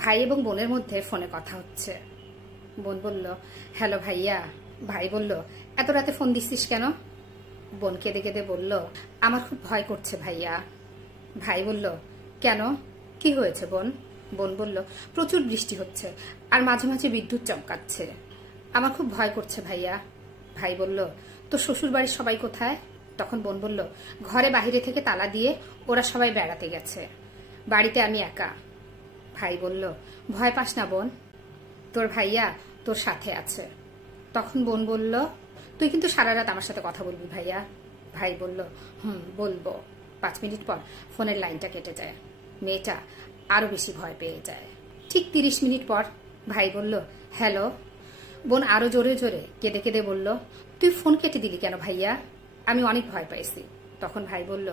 ভাই এবং বোনের মধ্যে ফোনে কথা হচ্ছে। বোন বলল, হ্যালো ভাইয়া। ভাই বলল, এত রাতে ফোন দিচ্ছিস কেন? বোন কেঁদে কেঁদে বলল, আমার খুব ভয় করছে ভাইয়া। ভাই বলল, কেন, কি হয়েছে বোন? বোন বলল, প্রচুর বৃষ্টি হচ্ছে আর মাঝে মাঝে বিদ্যুৎ চমকাচ্ছে, আমার খুব ভয় করছে ভাইয়া। ভাই বলল, তোর শ্বশুর বাড়ির সবাই কোথায়? তখন বোন বলল, ঘরে বাহিরে থেকে তালা দিয়ে ওরা সবাই বেড়াতে গেছে, বাড়িতে আমি একা। ভাই বলল, ভয় পাস না বোন, তোর ভাইয়া তোর সাথে আছে। তখন বোন বলল, তুই কিন্তু সারা রাত আমার সাথে কথা বলবি ভাইয়া। ভাই বলল, বলবো। 5 মিনিট পর ফোনের লাইনটা কেটে যায়। মেয়েটা আরো বেশি ভয় পেয়ে যায়। ঠিক 30 মিনিট পর ভাই বলল, হ্যালো। বোন আরো জোরে জোরে কেঁদে কেঁদে বলল, তুই ফোন কেটে দিলি কেন ভাইয়া? আমি অনেক ভয় পাইছি। তখন ভাই বলল,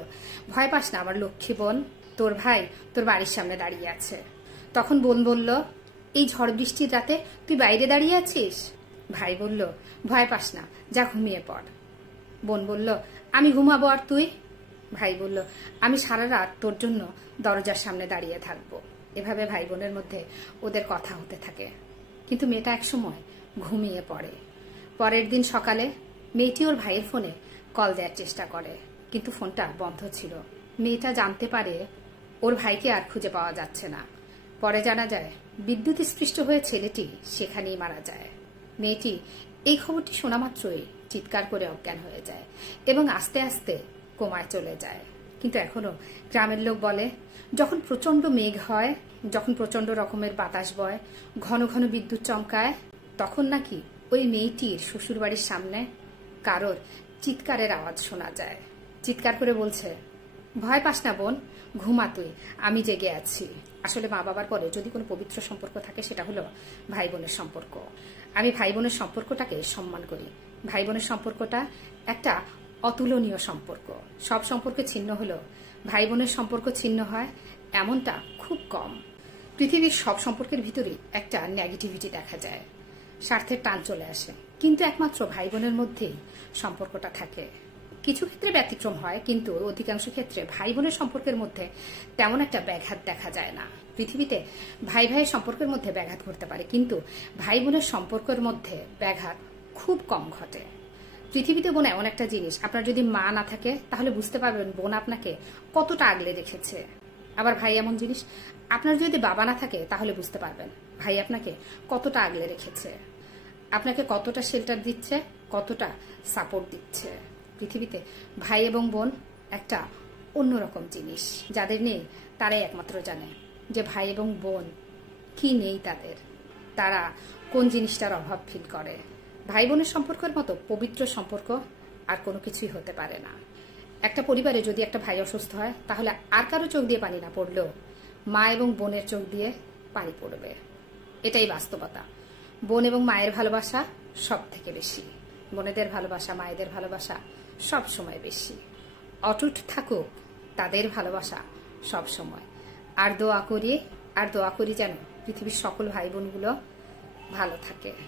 ভয় পাস না আমার লক্ষ্মী বোন, তোর ভাই তোর বাড়ির সামনে দাঁড়িয়ে আছে। তখন বোন বলল, এই ঝড় বৃষ্টির রাতে তুই বাইরে দাঁড়িয়ে আছিস? ভাই বলল, ভয় পাস না, যা ঘুমিয়ে পড়। বোন বলল, আমি ঘুমাবো আর তুই? ভাই বলল, আমি সারা রাত তোর জন্য দরজার সামনে দাঁড়িয়ে থাকবো। এভাবে ভাই বোনের মধ্যে ওদের কথা হতে থাকে। কিন্তু মেয়েটা একসময় ঘুমিয়ে পড়ে। পরের দিন সকালে মেয়েটি ওর ভাইয়ের ফোনে কল দেওয়ার চেষ্টা করে, কিন্তু ফোনটা বন্ধ ছিল। মেয়েটা জানতে পারে ওর ভাইকে আর খুঁজে পাওয়া যাচ্ছে না। পরে জানা যায় বিদ্যুৎ স্পৃষ্ট হয়ে ছেলেটি সেখানেই মারা যায়। মেয়েটি এই খবরটি শোনা মাত্রই চিৎকার করে অজ্ঞান হয়ে যায় এবং আস্তে আস্তে কোমায় চলে যায়। কিন্তু এখনো গ্রামের লোক বলে, যখন প্রচন্ড মেঘ হয়, যখন প্রচন্ড রকমের বাতাস বয়, ঘন ঘন বিদ্যুৎ চমকায়, তখন নাকি ওই মেয়েটির শ্বশুর বাড়ির সামনে কারোর চিৎকারের আওয়াজ শোনা যায়। চিৎকার করে বলছে, ভয় পাস না বোন, ঘুমা তুই, আমি জেগে আছি। আসলে মা বাবার পরে যদি কোনো পবিত্র সম্পর্ক থাকে সেটা হলো ভাই বোনের সম্পর্ক। আমি ভাই বোনের সম্পর্কটাকে সম্মান করি। ভাই বোনের সম্পর্কটা একটা অতুলনীয় সম্পর্ক। সব সম্পর্ক ছিন্ন হলো ভাই বোনের সম্পর্ক ছিন্ন হয় এমনটা খুব কম। পৃথিবীর সব সম্পর্কের ভিতরেই একটা নেগেটিভিটি দেখা যায়, স্বার্থের টান চলে আসে, কিন্তু একমাত্র ভাই বোনের মধ্যেই সম্পর্কটা থাকে। কিছু ক্ষেত্রে ব্যতিক্রম হয়, কিন্তু অধিকাংশ ক্ষেত্রে ভাই বোনের সম্পর্কের মধ্যে তেমন একটা ব্যাঘাত দেখা যায় না। পৃথিবীতে ভাই ভাইয়ের সম্পর্কের মধ্যে ব্যাঘাত ঘটতে পারে, কিন্তু ভাই বোনের সম্পর্কের মধ্যে ব্যাঘাত খুব কম ঘটে। পৃথিবীতে বোন এমন একটা জিনিস, আপনার যদি মা না থাকে তাহলে বুঝতে পারবেন বোন আপনাকে কতটা আগলে রেখেছে। আবার ভাই এমন জিনিস, আপনার যদি বাবা না থাকে তাহলে বুঝতে পারবেন ভাই আপনাকে কতটা আগলে রেখেছে, আপনাকে কতটা শেল্টার দিচ্ছে, কতটা সাপোর্ট দিচ্ছে। পৃথিবীতে ভাই এবং বোন একটা অন্যরকম জিনিস, যাদের নেই তারাই একমাত্র জানে যে ভাই এবং বোন কি নেই তাদের, তারা কোন জিনিসটার অভাব ফিল করে। ভাই বোনের সম্পর্কের মতো পবিত্র সম্পর্ক আর কোনো কিছুই হতে পারে না। একটা পরিবারে যদি একটা ভাই অসুস্থ হয় তাহলে আর কারো চোখ দিয়ে পানি না পড়লেও মা এবং বোনের চোখ দিয়ে পানি পড়বে। এটাই বাস্তবতা। বোন এবং মায়ের ভালোবাসা সব থেকে বেশি, বোনেদের ভালোবাসা, মায়েদের ভালোবাসা সব সময় বেশি। অটুট থাকুক তাদের ভালোবাসা সব সময়। আর দোয়া করি যেন পৃথিবীর সকল ভাই বোনগুলো ভালো থাকে।